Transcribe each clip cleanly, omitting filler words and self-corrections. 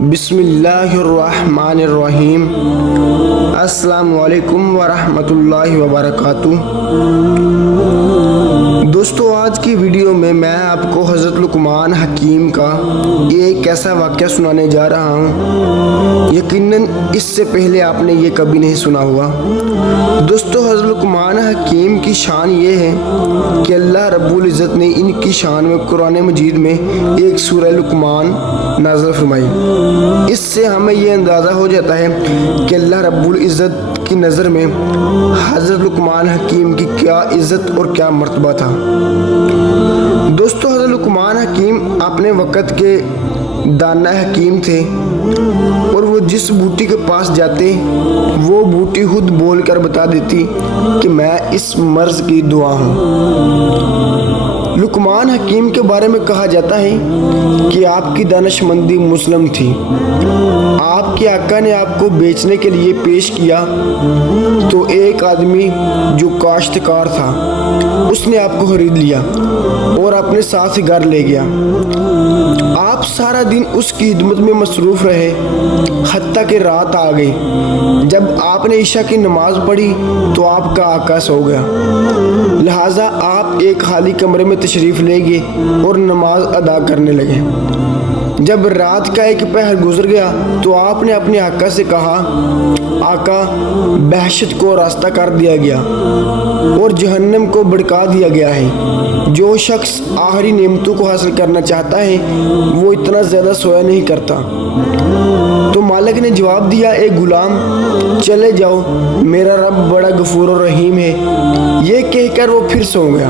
بسم اللہ الرحمن الرحیم۔ السلام علیکم ورحمۃ اللہ وبرکاتہ۔ دوستو، آج کی ویڈیو میں آپ کو حضرت لقمان حکیم کا ایک ایسا واقعہ سنانے جا رہا ہوں، یقیناً اس سے پہلے آپ نے یہ کبھی نہیں سنا ہوا۔ دوستو، حضرت لقمان حکیم کی شان یہ ہے کہ اللہ رب العزت نے ان کی شان میں قرآن مجید میں ایک سورہ لقمان نازل فرمائی۔ اس سے ہمیں یہ اندازہ ہو جاتا ہے کہ اللہ رب العزت کی نظر میں حضرت لقمان حکیم کی کیا عزت اور کیا مرتبہ تھا۔ دوستو، حضرت لقمان حکیم اپنے وقت کے دانا حکیم تھے، اور وہ جس بوٹی کے پاس جاتے وہ بوٹی خود بول کر بتا دیتی کہ میں اس مرض کی دعا ہوں۔ لقمان حکیم کے بارے میں کہا جاتا ہے کہ آپ کی دانش مندی مسلم تھی۔ آپ کے آقا نے آپ کو بیچنے کے لیے پیش کیا تو ایک آدمی جو کاشتکار تھا اس نے آپ کو خرید لیا اور اپنے ساتھ ہی گھر لے گیا۔ آپ سارا دن اس کی خدمت میں مصروف رہے، حتیٰ کہ رات آ گئی۔ جب آپ نے عشاء کی نماز پڑھی تو آپ کا آقا سو گیا، لہٰذا آپ ایک خالی کمرے میں تشریف لے گئے اور نماز ادا کرنے لگے۔ جب رات کا ایک پہر گزر گیا تو آپ نے اپنے آقا سے کہا، آقا، بہشت کو راستہ کر دیا گیا اور جہنم کو بھڑکا دیا گیا ہے۔ جو شخص آخری نعمتوں کو حاصل کرنا چاہتا ہے وہ اتنا زیادہ سویا نہیں کرتا۔ تو مالک نے جواب دیا، اے غلام، چلے جاؤ، میرا رب بڑا غفور و رحیم ہے۔ یہ کہہ کر وہ پھر سو گیا،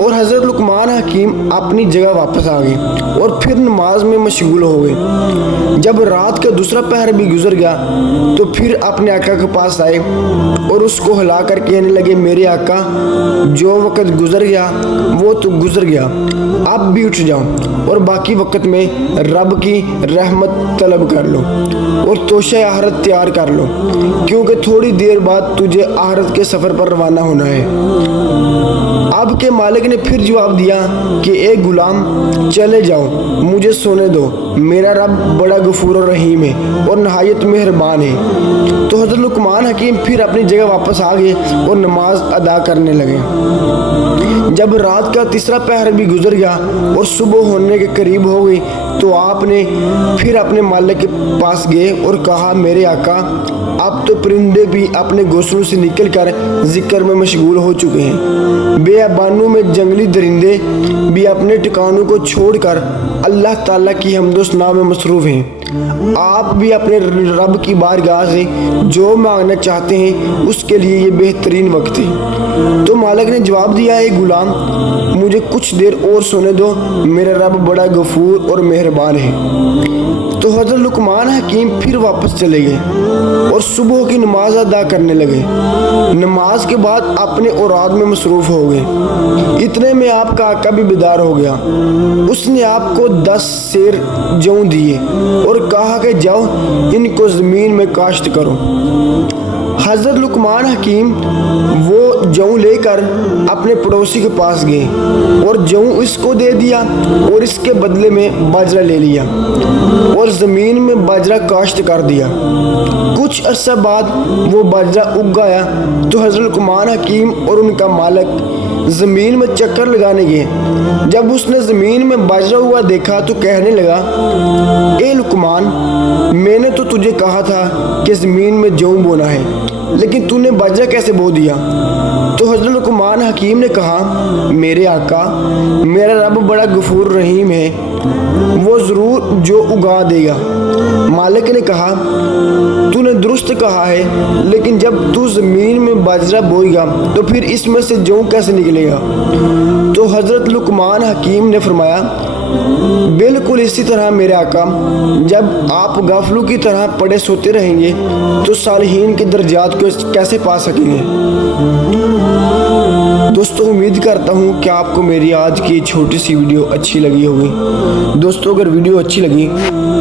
اور حضرت لقمان حکیم اپنی جگہ واپس آ گئے اور پھر نماز میں مشغول ہو گئے۔ جب رات کا دوسرا پہر بھی گزر گیا تو پھر اپنے آقا کے پاس آئے اور اس کو ہلا کر کہنے لگے، میرے آقا، جو وقت گزر گیا وہ تو گزر گیا، اب بھی اٹھ جاؤ اور باقی وقت میں رب کی رحمت طلب کر لو اور توشہ آخرت تیار کر لو، کیونکہ تھوڑی دیر بعد تجھے آخرت کے سفر پر روانہ ہونا ہے۔ اب کے مالک نے پھر جواب دیا کہ اے غلام، چلے جاؤ، مجھے سونے دو، میرا رب بڑا غفور و رحیم ہے اور نہایت مہربان ہے۔ تو حضرت لقمان حکیم پھر اپنی جگہ واپس آ گئے اور نماز ادا کرنے لگے۔ جب رات کا تیسرا پہر بھی گزر گیا اور صبح ہونے کے قریب ہو گئی تو آپ نے پھر اپنے مالک کے پاس گئے اور کہا، میرے آقا، اب تو پرندے بھی اپنے گھونسلوں سے نکل کر ذکر میں مشغول ہو چکے ہیں، بیابانوں میں جنگلی درندے بھی اپنے ٹھکانوں کو چھوڑ کر اللہ تعالیٰ کی حمد و ثنا میں مصروف ہیں۔ آپ بھی اپنے رب کی بارگاہ سے جو مانگنا چاہتے ہیں اس کے لیے یہ بہترین وقت ہے۔ تو مالک نے جواب دیا، اے غلام، مجھے کچھ دیر اور سونے دو، میرا رب بڑا غفور اور مہربان ہے۔ تو حضرت لقمان حکیم پھر واپس چلے گئے اور صبح کی نماز ادا کرنے لگے۔ نماز کے بعد اپنے اوراد میں مصروف ہو گئے۔ اتنے میں آپ کا آقا بھی بیدار ہو گیا۔ اس نے آپ کو 10 سیر جوں دیے اور کہا کہ جاؤ، ان کو زمین میں کاشت کرو۔ حضرت لقمان حکیم وہ جوں لے کر اپنے پڑوسی کے پاس گئے اور جوں اس کو دے دیا اور اس کے بدلے میں باجرہ لے لیا اور زمین میں باجرہ کاشت کر دیا۔ کچھ عرصہ بعد وہ باجرہ اگ گیا تو حضرت لقمان حکیم اور ان کا مالک زمین میں چکر لگانے گئے۔ جب اس نے زمین میں باجرہ ہوا دیکھا تو کہنے لگا، اے لقمان، میں نے تو تجھے کہا تھا کہ زمین میں جوں بونا ہے، لیکن تو نے باجرہ کیسے بو دیا؟ تو حضرت لقمان حکیم نے کہا، میرے آقا، میرا رب بڑا غفور رحیم ہے، وہ ضرور جو اگا دے گا۔ مالک نے کہا، تو نے درست کہا ہے، لیکن جب تو زمین میں باجرہ بوئے گا تو پھر اس میں سے جوں کیسے نکلے گا؟ تو حضرت لقمان حکیم نے فرمایا، بالکل اسی طرح میرے آقا، جب آپ غافلوں کی طرح پڑے سوتے رہیں گے تو صالحین کے درجات کو کیسے پا سکیں گے؟ دوستو، امید کرتا ہوں کہ آپ کو میری آج کی چھوٹی سی ویڈیو اچھی لگی ہوگی۔ دوستو، اگر ویڈیو اچھی لگی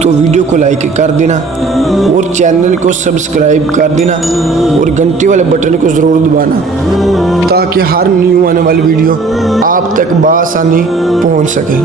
تو ویڈیو کو لائک کر دینا اور چینل کو سبسکرائب کر دینا اور گھنٹی والے بٹن کو ضرور دبانا تاکہ ہر نیو آنے والی ویڈیو آپ تک بآسانی پہنچ سکے۔